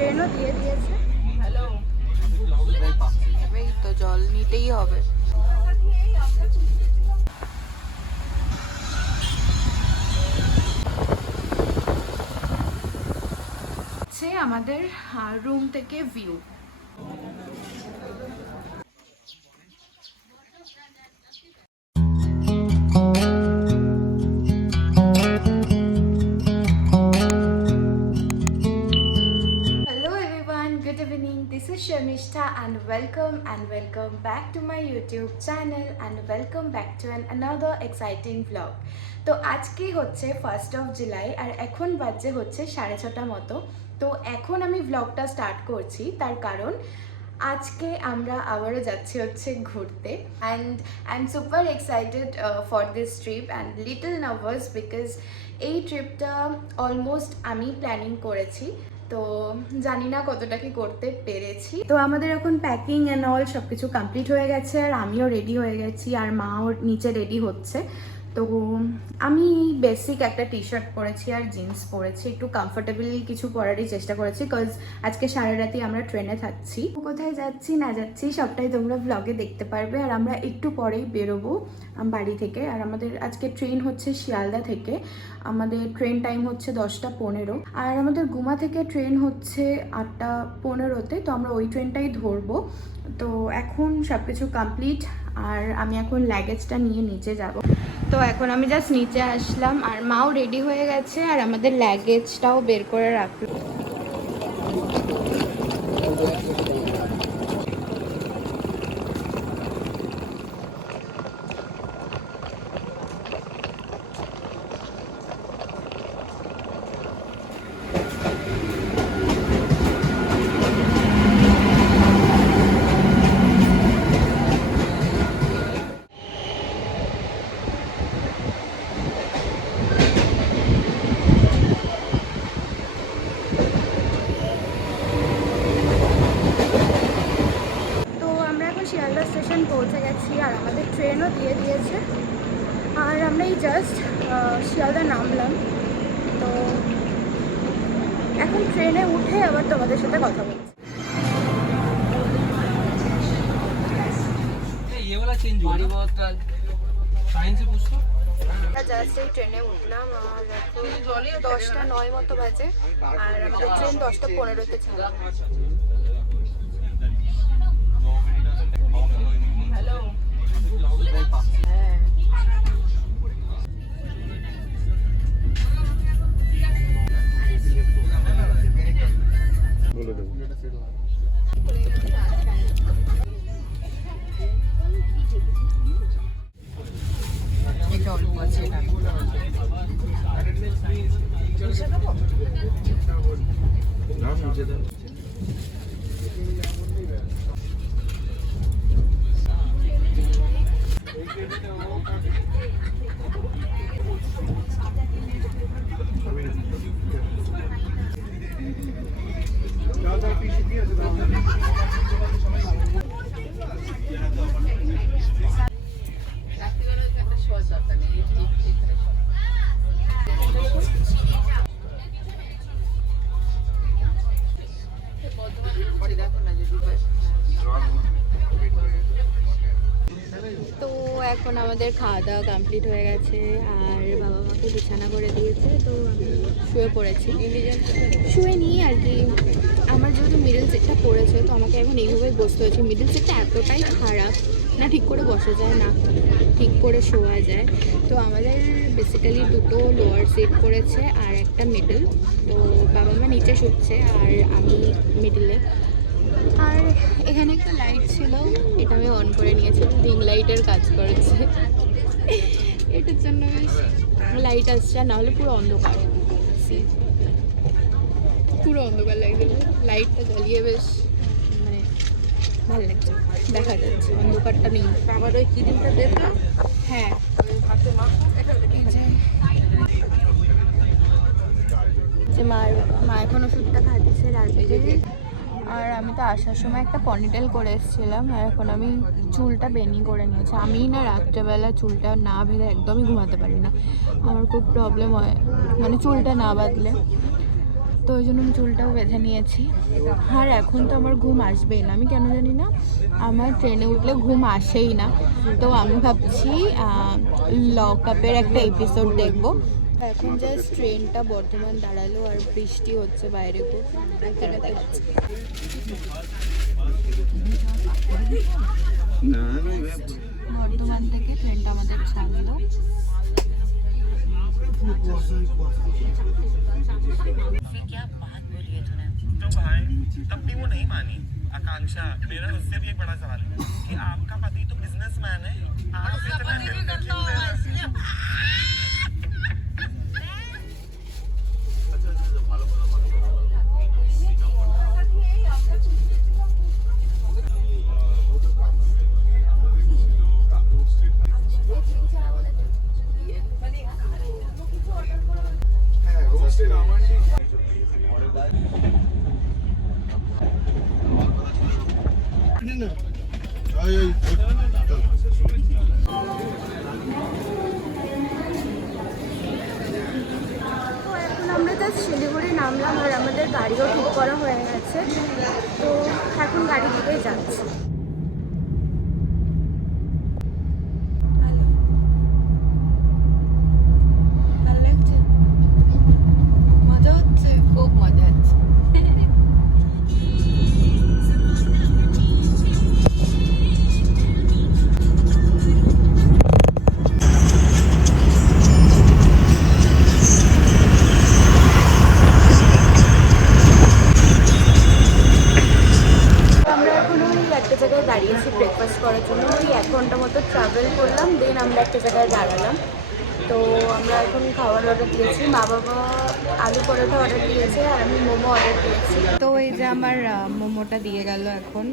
ট্রেনও দিয়ে দিয়েছে। হ্যালো, এই তো জল নিতেই হবে। আমাদের রুম থেকে view. Hello everyone, good evening. This is Sharmishta and welcome back to my YouTube channel and welcome back to another exciting vlog. তো আজকে হচ্ছে 1st of July আর এখন বাজে হচ্ছে 6:30 মতো। তো এখন আমি ব্লগটা স্টার্ট করছি, তার কারণ আজকে আমরা আবারও যাচ্ছি হচ্ছে ঘুরতে and I am super excited for this trip and little nervous because এই ট্রিপটা অলমোস্ট আমি প্ল্যানিং করেছি, তো জানি না কতটা কি করতে পেরেছি। তো আমাদের এখন প্যাকিং অ্যান্ড অল সব কিছু কমপ্লিট হয়ে গেছে আর আমিও রেডি হয়ে গেছি আর মাও নিচে রেডি হচ্ছে। তো আমি বেসিক একটা টি শার্ট পরেছি আর জিন্স পরেছি, একটু কমফোর্টেবল কিছু পরারই চেষ্টা করেছি বিকজ আজকে সারা রাতই আমরা ট্রেনে থাকছি। কোথায় যাচ্ছি না যাচ্ছি সবটাই তোমরা ব্লগে দেখতে পারবে। আর আমরা একটু পরেই বেরোবো বাড়ি থেকে। আর আমাদের আজকে ট্রেন হচ্ছে শিয়ালদা থেকে, আমাদের ট্রেন টাইম হচ্ছে 10:15 আর আমাদের গুমা থেকে ট্রেন হচ্ছে 8:15-তে। তো আমরা ওই ট্রেনটাই ধরবো। তো এখন সব কিছু কমপ্লিট আর আমি এখন লাগেজটা নিয়ে নিচে যাব। তো এখন আমি জাস্ট নিচে আসলাম আর মাও রেডি হয়ে গেছে আর আমাদের লাগেজটাও বের করে রাখলো। শিয়ালদা স্টেশন পৌঁছে গেছি আর আমাদের ট্রেনও দিয়ে দিয়েছে আর আমরা এই জাস্ট শিয়ালদা নামলাম। তো এখন ট্রেনে উঠে আবার তোমাদের সাথে কথা বলছি। জাস্ট এই ট্রেনে উঠলাম আর এখন 10:09 মতো বাজে আর আমাদের ট্রেন 10:15-তে ছাড়ে। হ্যালো, বলে দেবো। এটা অল্প আছে না নাম মুছে দেন। তো এখন আমাদের খাওয়া দাওয়া কমপ্লিট হয়ে গেছে আর বাবা মাকে বিছানা করে দিয়েছে, তো আমি শুয়ে পড়েছি। শুয়ে নিই আর কি। আমার যেহেতু মিডল সিটটা পড়েছে তো আমাকে এখন এইভাবেই বসতে হয়েছে। মিডল সিটটা এতটাই খারাপ, না ঠিক করে বসা যায় না ঠিক করে শোয়া যায়। তো আমাদের বেসিক্যালি দুটো লোয়ার সিট পড়েছে আর একটা মিডল। তো বাবা মা নিচে শুচ্ছে আর আমি মিডলে। আর এখানে একটা লাইট ছিল, এটা আমি অন করে নিয়েছিলাম, রিং লাইটের কাজ করেছে। এটার জন্য বেশ লাইট আসছে, আর নাহলে পুরো অন্ধকার, পুরো অন্ধকার লাগছিল। লাইটটা জ্বালিয়ে বেশ মানে ভালো লাগছে, দেখা যাচ্ছে অন্ধকারটা নেই। আমার ওই ক্রিমটা দেবে। হ্যাঁ, যে মা এখন ওষুধটা খাচ্ছে রাত্রে। আর আমি তো আসার সময় একটা পনিটেল করে এসেছিলাম আর এখন আমি চুলটা বেনি করে নিয়েছি। আমি না রাত্রেবেলা চুলটা না বেঁধে একদমই ঘুমাতে পারি না, আমার খুব প্রবলেম হয় মানে চুলটা না বাঁধলে। তো ওই জন্য আমি চুলটাও বেঁধে নিয়েছি। আর এখন তো আমার ঘুম আসবেই না, আমি কেন জানি না, আমার ট্রেনে উঠলে ঘুম আসেই না। তো আমি ভাবছি লক আপের একটা এপিসোড দেখবো। এখন জাস্ট ট্রেনটা বর্ধমান দাঁড়ালো আর বৃষ্টি হচ্ছে বাইরে, খুব দেখাচ্ছে। বর্ধমান থেকে ট্রেনটা আমাদের ছাড়লো। क्या बात बोली है तूने? तो भाई तब भी वो नहीं मानी। आकांक्षा, मेरा उससे भी एक बड़ा सवाल है कि आपका पति तो बिजनेसमैन है, आप इतना मिलते क्यों हैं? তো এখন আমরা জাস্ট শিলিগুড়ি নামলাম আর আমাদের গাড়িও ঠিক করা হয়ে গেছে। তো এখন গাড়ি দিকেই যাচ্ছি। ভালো লাগছে, মজা হচ্ছে, খুব মজা হচ্ছে। আমরা এখন ওই একটা জায়গায় দাঁড়িয়েছি ব্রেকফাস্ট করার জন্য। ওই 1 ঘন্টা মতো ট্রাভেল করলাম, দেন আমরা একটা জায়গায় দাঁড়ালাম। তো আমরা এখন খাবার অর্ডার দিয়েছি। মা বাবা আলু পরোটা অর্ডার দিয়েছে আর আমি মোমো অর্ডার দিয়েছি। তো এই যে আমার মোমোটা দিয়ে গেল এখন।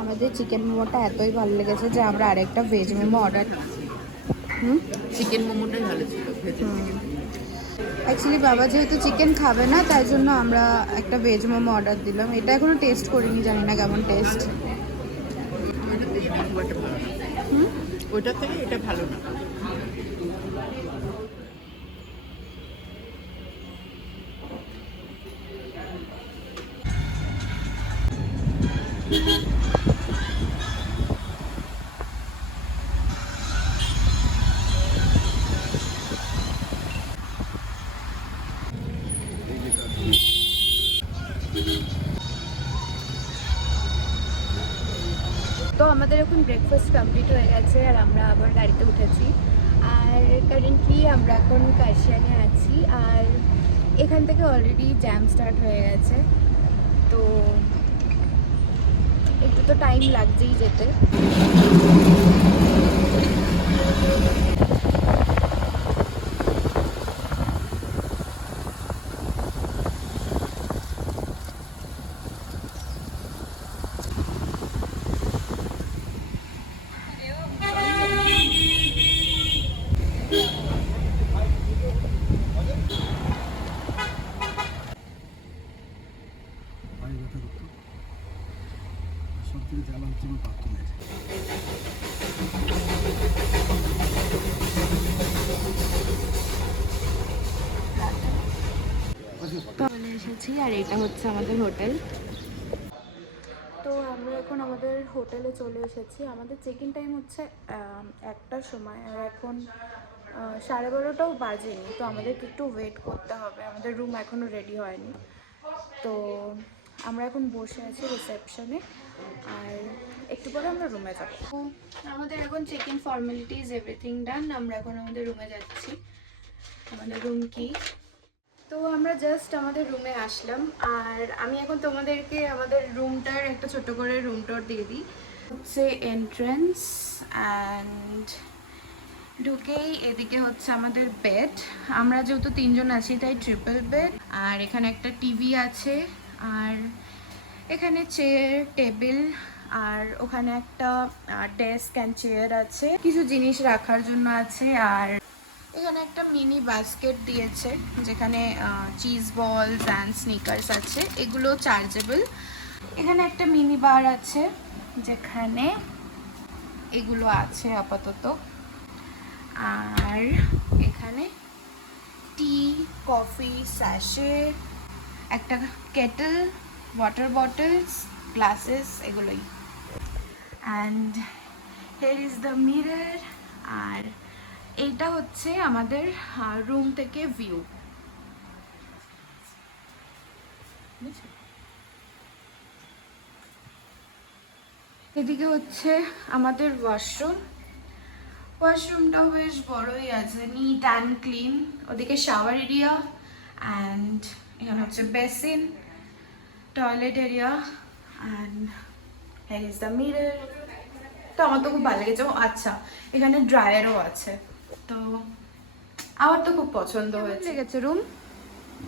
আমাদের চিকেন মোমোটা এতই ভালো লেগেছে যে আমরা আরেকটা ভেজ মোমো অর্ডার। চিকেন মোমোটাই ভালো ছিল। অ্যাকচুয়ালি বাবা যেহেতু চিকেন খাবে না, তাই জন্য আমরা একটা ভেজ মোমো অর্ডার দিলাম। এটা এখনো টেস্ট করিনি, জানি না কেমন টেস্ট। ওইটার থেকে এটা ভালো না। তো আমাদের এখন ব্রেকফাস্ট কমপ্লিট হয়ে গেছে আর আমরা আবার গাড়িতে উঠেছি। আর কারেন্টলি আমরা এখন কাশিয়ানে আছি আর এখান থেকে অলরেডি জ্যাম স্টার্ট হয়ে গেছে। তো একটু তো টাইম লাগছেই যেতে। সব থেকে জ্বালা হচ্ছে আমার বাথরুমের। চলে এসেছি আর এটা হচ্ছে আমাদের হোটেল। তো আমরা এখন আমাদের হোটেলে চলে এসেছি। আমাদের চেক ইন টাইম হচ্ছে 1টার সময় আর এখন 12:30টাও বাজেনি। তো আমাদেরকে একটু ওয়েট করতে হবে, আমাদের রুম এখনও রেডি হয়নি। তো আমরা এখন বসে আছি রিসেপশনে আর একটু পরে আমরা রুমে যাব। আমাদের এখন চেক ইন ফর্মালিটিজ এভরিথিং ডান। আমরা এখন আমাদের রুমে যাচ্ছি। আমাদের রুম কি, তো আমরা জাস্ট আমাদের রুমে আসলাম আর আমি এখন তোমাদেরকে আমাদের রুমটার একটা ছোট করে রুম টুর দিয়ে দিই। হচ্ছে এন্ট্রেন্স অ্যান্ড ঢুকেই এদিকে হচ্ছে আমাদের বেড। আমরা যেহেতু 3 জন আছি তাই ট্রিপল বেড। আর এখানে একটা টিভি আছে আর এখানে চেয়ার টেবিল আর ওখানে একটা ডেস্ক অ্যান্ড চেয়ার আছে, কিছু জিনিস রাখার জন্য আছে। আর এখানে একটা মিনি বাস্কেট দিয়েছে যেখানে চিজ বলস অ্যান্ড স্নিকার্স আছে, এগুলো চার্জেবল। এখানে একটা মিনি বার আছে যেখানে এগুলো আছে আপাতত। আর এখানে টি, কফি, স্যাশে, একটা কেটল, ওয়াটার বটলস, গ্লাসেস, এগুলোই। And here is the mirror. আর এইটা হচ্ছে আমাদের রুম থেকে ভিউ। এদিকে হচ্ছে আমাদের ওয়াশরুম। ওয়াশরুমটাও বেশ বড়ই আছে, নিট অ্যান্ড ক্লিন। ওদিকে শাওয়ার এরিয়া অ্যান্ড এখানে হচ্ছে basin, toilet area and here is the mirror. তো আমার তো খুব ভালো লেগেছে। আচ্ছা, এখানে ড্রায়ারও আছে, তো আমার তো খুব পছন্দ হয়েছে। লেগেছে রুম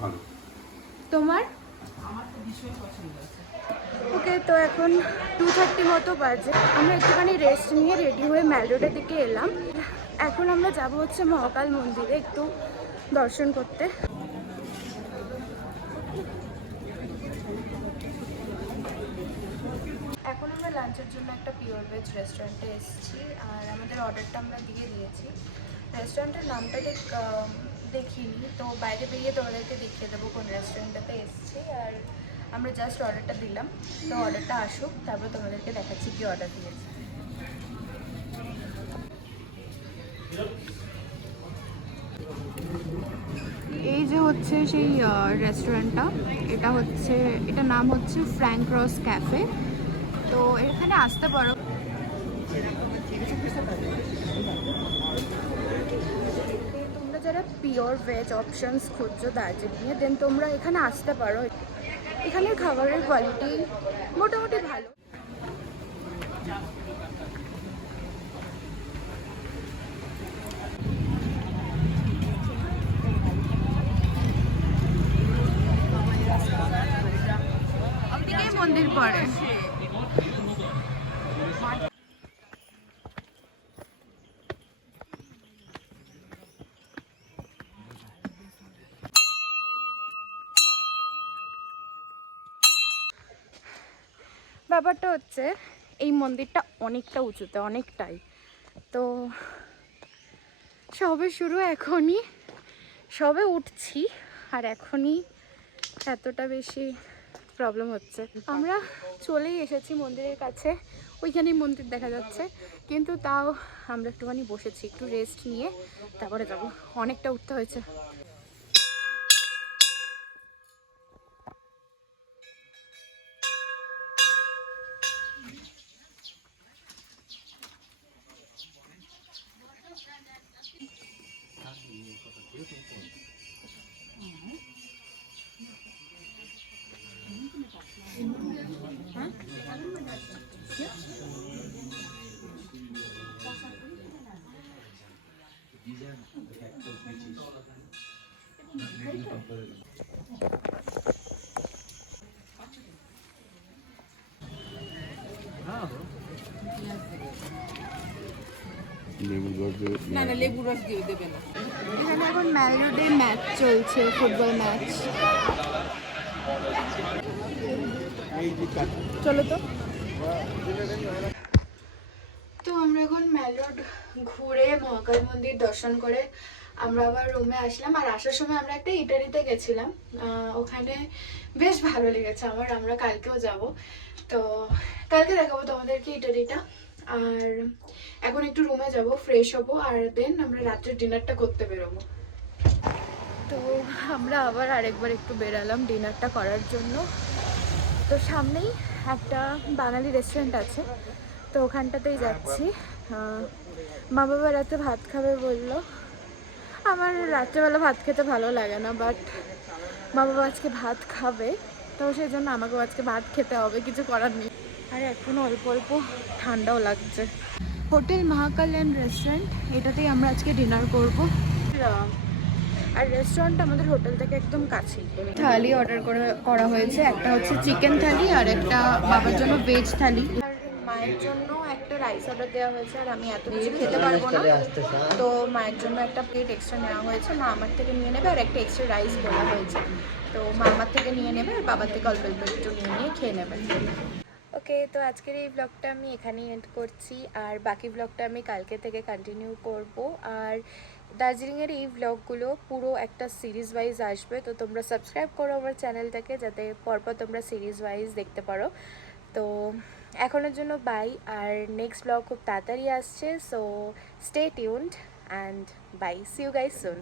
ভালো। তোমার? আমার তো ভীষণ পছন্দ আছে। ওকে, তো এখন 2:30 মতো বাজে। আমরা একটুখানি রেস্ট নিয়ে রেডি হয়ে ম্যাল রোডের দিকে এলাম। এখন আমরা যাব হচ্ছে মহাকাল মন্দিরে একটু দর্শন করতে। এখন আমরা লাঞ্চের জন্য একটা পিওর ভেজ রেস্টুরেন্টে এসেছি আর আমাদের অর্ডারটা আমরা দিয়ে দিয়েছি। রেস্টুরেন্টের নামটা ঠিক দেখিনি, তো বাইরে বেরিয়ে তোমাদেরকে দেখিয়ে দেবো কোন রেস্টুরেন্টটাতে এসেছি। আর আমরা জাস্ট অর্ডারটা দিলাম, তো অর্ডারটা আসুক তারপর তোমাদেরকে দেখাচ্ছি কি অর্ডার দিয়েছি। এই যে হচ্ছে সেই রেস্টুরেন্টটা, এটার নাম হচ্ছে ফ্র্যাঙ্ক রস ক্যাফে। তো এখানে আসতে পারো। তোমরা যারা পিওর ভেজ অপশনস খুঁজছো দার্জিলিংয়ে, দেন তোমরা এখানে আসতে পারো। এখানের খাবারের কোয়ালিটি মোটামুটি ভালো। ওদিকেই মন্দির পড়ে। ব্যাপারটা হচ্ছে এই মন্দিরটা অনেকটা উঁচুতে, অনেকটাই। তো সবে শুরু, এখনই সবে উঠছি আর এখনই এতটা বেশি প্রবলেম হচ্ছে। আমরা চলেই এসেছি মন্দিরের কাছে, ওইখানেই মন্দির দেখা যাচ্ছে, কিন্তু তাও আমরা একটুখানি বসেছি, একটু রেস্ট নিয়ে তারপরে যাবো। অনেকটা উঠতে হয়েছে। না না, লেবু রস দিয়ে দেবে না। এখানে এখন ম্যাল রোডে ম্যাচ চলছে, ফুটবল ম্যাচ। চলো তো। তো আমরা এখন ম্যাল রোড ঘুরে মহাকাল মন্দির দর্শন করে আমরা আবার রুমে আসলাম। আর আসার সময় আমরা একটা ইটালিতে গেছিলাম, ওখানে বেশ ভালো লেগেছে আমার। আমরা কালকেও যাব, তো কালকে দেখাবো তোমাদেরকে ইটালিটা। আর এখন একটু রুমে যাব, ফ্রেশ হবো, আর দেন আমরা রাত্রের ডিনারটা করতে বেরোবো। তো আমরা আবার আরেকবার একটু বেরালাম ডিনারটা করার জন্য। তো সামনেই একটা বাঙালি রেস্টুরেন্ট আছে, তো ওখানটাতেই যাচ্ছি। মা বাবা রাতে ভাত খাবে বললো। আমার রাত্রেবেলা ভাত খেতে ভালো লাগে না, বাট মা বাবা আজকে ভাত খাবে, তো সেই জন্য আমাকেও আজকে ভাত খেতে হবে, কিছু করার নেই। আর এখন অল্প অল্প ঠান্ডাও লাগছে। হোটেল মহাকাল অ্যান্ড রেস্টুরেন্ট, এটাতেই আমরা আজকে ডিনার করব। আর রেস্টুরেন্ট আমাদের হোটেল থেকে একদম কাছেই। থালি অর্ডার করা হয়েছে, একটা হচ্ছে চিকেন থালি আর একটা বাবার জন্য ভেজ থালি। আর মায়ের জন্য একটা রাইস অর্ডার দেওয়া হয়েছে, আর আমি এত কিছু খেতে পারবো না, তো মায়ের জন্য একটা প্লেট এক্সট্রা নেওয়া হয়েছে, মা আমার থেকে নিয়ে নেবে, আর একটা এক্সট্রা রাইস বলা হয়েছে, তো মা আমার থেকে নিয়ে নেবে আর বাবার থেকে অল্প অল্প একটু নিয়ে খেয়ে নেবে। ওকে, তো আজকের এই ব্লগটা আমি এখানেই এন্ড করছি, আর বাকি ব্লগটা আমি কালকে থেকে কন্টিনিউ করব। আর দার্জিলিংয়ের এই ব্লগগুলো পুরো একটা সিরিজ ওয়াইজ আসবে, তো তোমরা সাবস্ক্রাইব করো আমার চ্যানেলটাকে, যাতে পরপর তোমরা সিরিজ ওয়াইজ দেখতে পারো। তো এখনের জন্য বাই, আর নেক্সট ব্লগ খুব তাড়াতাড়ি আসছে, so stay tuned and bye, see you guys soon.